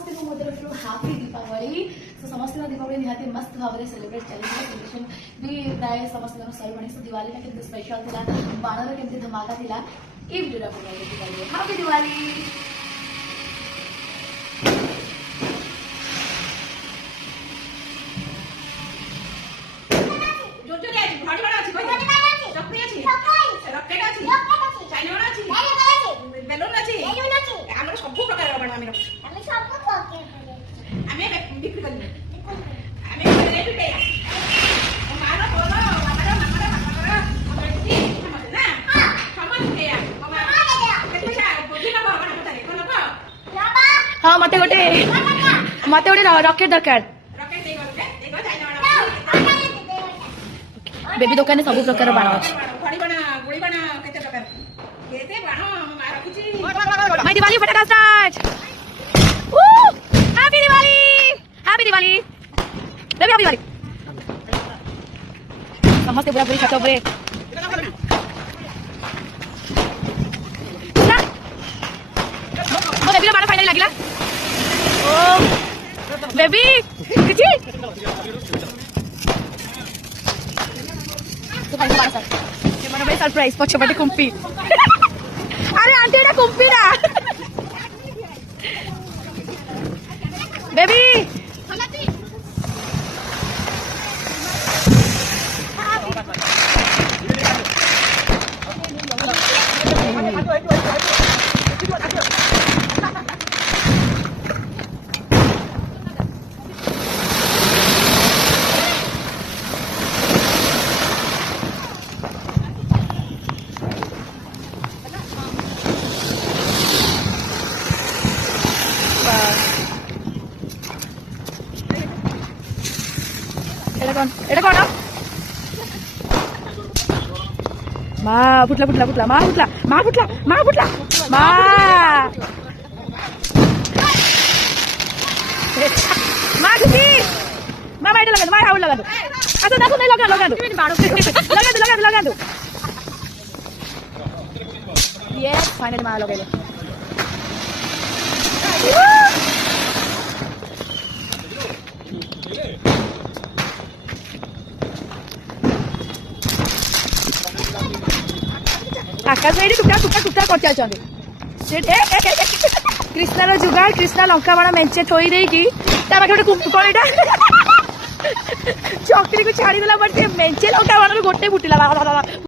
समस्त हापी दीपावली समस्त दीपावली निहाती मस्त भाव में सेलिब्रेट चली सेलिब्रेशन भी प्राय समस्त सर सो दिवाली केमती स्पेशल थिला बाणर केमती धमाका थिला ए वीडियो आपन हापी दिवाली। हाँ मत गोटे रॉकेट दरकार बेबी दुकान सब प्रकार बाण अच्छे माय दिवाली फटाका start happy Diwali baby happy Diwali समस्त पूरा पूरी छत ऊपर मो बेबी बाण फाइनली लागला ओ बेबी किछि तो फाइनली बाण सर ये मन भाई सरप्राइज पछपटे कुंपी अरे आंटी एटा कुंपी ना बेबी এটা কোন মা ফুটলা ফুটলা ফুটলা মা ফুটলা মা ফুটলা মা ফুটলা মা মা খুশি মা এটা লাগা মা হাউল লাগা আচ্ছা দেখো নাই লাগা লাগা তুমি 12 লাগা দো ইয়েস ফাইনালি মা লাগাইলো आकाश भाई टुकड़ा टुकड़ा टुकड़ा कर चलते कृष्णार जुगाड़ कृष्णा लंका बाण मेंचे थोई देकी गोटे कौन एटा चकरी को छाड़ी देला बट मेंचे लंका बाण गोटे फुटिला